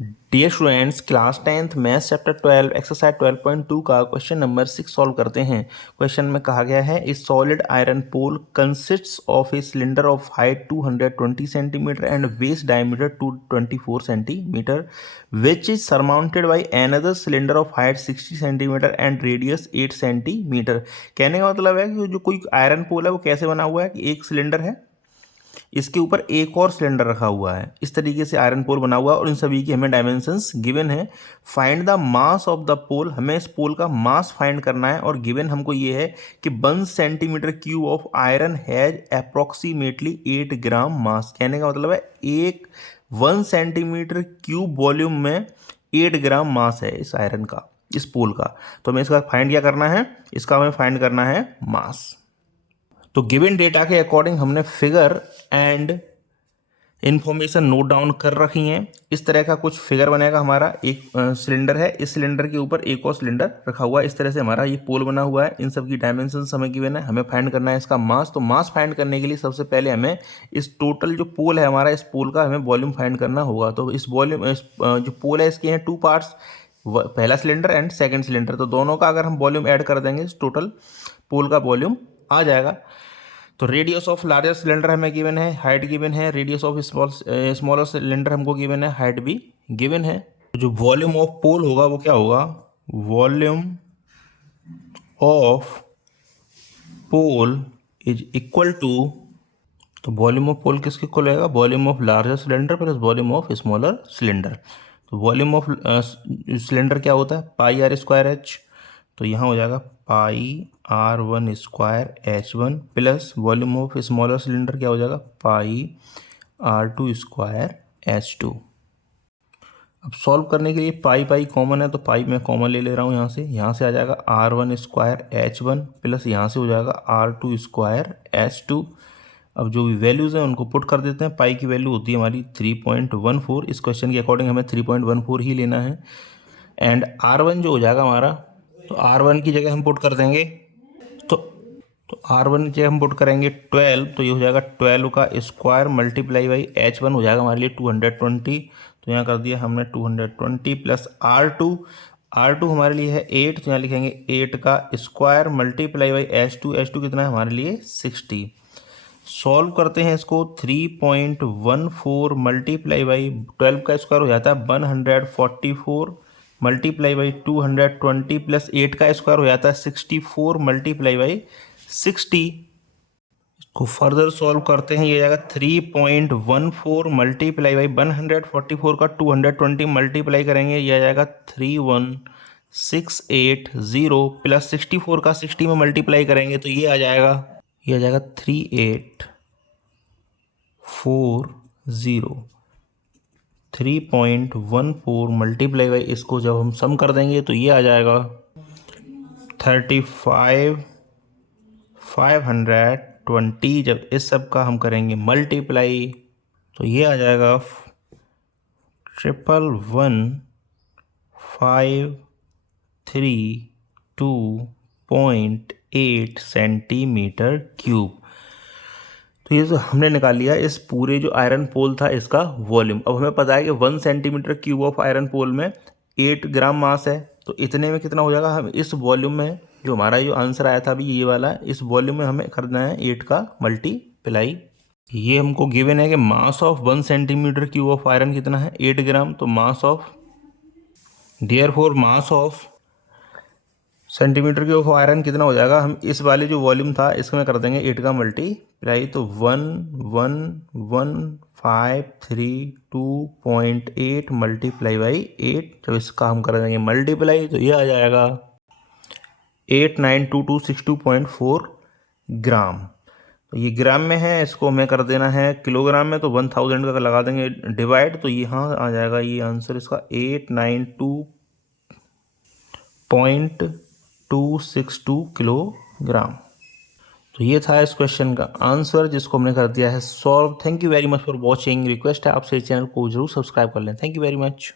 Dear students, class 10th maths chapter 12 exercise 12.2 का question number 6 solve करते हैं। Question में कहा गया है a solid iron pole consists of a cylinder of height 220 centimetre and base diameter 224 centimetre which is surmounted by another cylinder of height 60 centimetre and radius 8 centimetre. कहने का मतलब है कि जो कोई आयरन पोल है वो कैसे बना हुआ है कि एक सिलेंडर है, इसके ऊपर एक और सिलेंडर रखा हुआ है। इस तरीके से आयरन पोल बना हुआ है और इन सभी की हमें डायमेंशंस गिवन है। Find the mass of the pole, हमें इस पोल का मास फाइंड करना है और गिवन हमको ये है कि 1 centimetre cube of iron has approximately 8 ग्राम मास। कहने का मतलब है 1 सेंटीमीटर क्यूब वॉल्यूम में 8 ग्राम मास है इस आयरन का, इस पोल का। तो हमें इसका फाइंड क्या करना है, इसका हमें फाइंड करना है मास। तो गिवन डेटा के अकॉर्डिंग हमने figure and information note down कर रखी हैं। इस तरह का कुछ फिगर बनेगा हमारा। एक सिलेंडर है, इस सिलेंडर के ऊपर एक और सिलेंडर रखा हुआ है। इस तरह से हमारा ये पोल बना हुआ है। इन सब की डायमेंशंस हमें गिवन है, हमें फाइंड करना है इसका मास। तो मास फाइंड करने के लिए सबसे पहले हमें इस टोटल जो पोल है हमारा, इस पोल का हमें वॉल्यूम फाइंड करना होगा। तो इस वॉल्यूम, जो पोल है इसके हैं 2 पार्ट्स, पहला सिलेंडर एंड सेकेंड सिलेंडर। तो दोनों का अगर हम वॉल्यूम ऐड कर देंगे टोटल पोल का वॉल्यूम आ जाएगा। तो रेडियस ऑफ लार्जर सिलेंडर हमें गिवन है, हाइट गिवन है, रेडियस ऑफ स्मॉलर सिलेंडर हमको गिवन है, हाइट भी गिवन है। तो जो वॉल्यूम ऑफ पोल होगा वो क्या होगा, volume of pole is equal to, तो वॉल्यूम ऑफ पोल किसके इक्वल रहेगा, volume of larger cylinder plus volume of smaller cylinder. तो वॉल्यूम ऑफ सिलेंडर क्या होता है, पाई आर स्क्वायर एच। तो यहाँ हो जाएगा पाई R1 square H1 plus volume of smaller cylinder क्या हो जाएगा, पाई R2 स्क्वायर H2। अब सॉल्व करने के लिए पाई पाई कॉमन है तो पाई मैं कॉमन ले रहा हूँ यहाँ से आ जाएगा R1 स्क्वायर H1 प्लस यहाँ से हो जाएगा R2 स्क्वायर H2। अब जो भी वैल्यूज़ हैं उनको पुट कर देते हैं। पाई की वैल्यू होती है हमारी 3.14। इस क्वेश्चन के अकॉर्डिंग हमें 3.14 ही लेना है। एंड R1 जो हो जाएगा हमारा, तो R1 की जगह हम पुट कर देंगे, तो R1 की जगह हम पुट करेंगे 12। तो ये हो जाएगा 12 का स्क्वायर मल्टीप्लाई बाई H1 हो जाएगा हमारे लिए 220। तो यहाँ कर दिया हमने 220 प्लस R2 हमारे लिए है 8। तो यहाँ लिखेंगे 8 का स्क्वायर मल्टीप्लाई बाई H2 कितना है हमारे लिए 60। सॉल्व करते हैं इसको, 3.14 मल्टीप्लाई बाई 12 का स्क्वायर हो जाता है 144 मल्टीप्लाई बाई 220 प्लस 8 का स्क्वायर हो जाता है 64 मल्टीप्लाई बाई 60। इसको फर्दर सॉल्व करते हैं, ये जाएगा 3.14 मल्टीप्लाई बाई 144 का 220 मल्टीप्लाई करेंगे, यह आ जाएगा 31680 प्लस 64 का 60 में मल्टीप्लाई करेंगे तो ये आ जाएगा 3840। 3.14 मल्टीप्लाई बाई इसको जब हम सम कर देंगे तो ये आ जाएगा 35,520। जब इस सब का हम करेंगे मल्टीप्लाई तो ये आ जाएगा 11,532.8 सेंटीमीटर क्यूब। तो ये जो हमने निकाल लिया इस पूरे जो आयरन पोल था इसका वॉल्यूम। अब हमें पता है कि 1 centimetre cube of iron pole में 8 ग्राम मास है। तो इतने में कितना हो जाएगा, हम इस वॉल्यूम में जो हमारा जो आंसर आया था अभी ये वाला, इस वॉल्यूम में हमें करना है 8 का मल्टीप्लाई। ये हमको गिवन है कि mass of 1 centimetre cube of iron कितना है 8 ग्राम। तो mass of, therefore mass of centimetre cube of iron कितना हो जाएगा, हम इस वाले जो वॉल्यूम था इसमें कर देंगे 8 का मल्टीप्लाई। तो 11,532.8 मल्टीप्लाई बाई 8। जब इसका हम कर देंगे मल्टीप्लाई तो ये आ जाएगा 892262.4 ग्राम। तो ये ग्राम में है, इसको हमें कर देना है किलोग्राम में। तो 1000 का लगा देंगे डिवाइड, तो यहाँ आ जाएगा ये आंसर इसका 892.262 किलोग्राम। तो ये था इस क्वेश्चन का आंसर जिसको हमने कर दिया है solve. Thank you very much for watching. Request है आपसे इस चैनल को जरूर सब्सक्राइब कर लें। Thank you very much.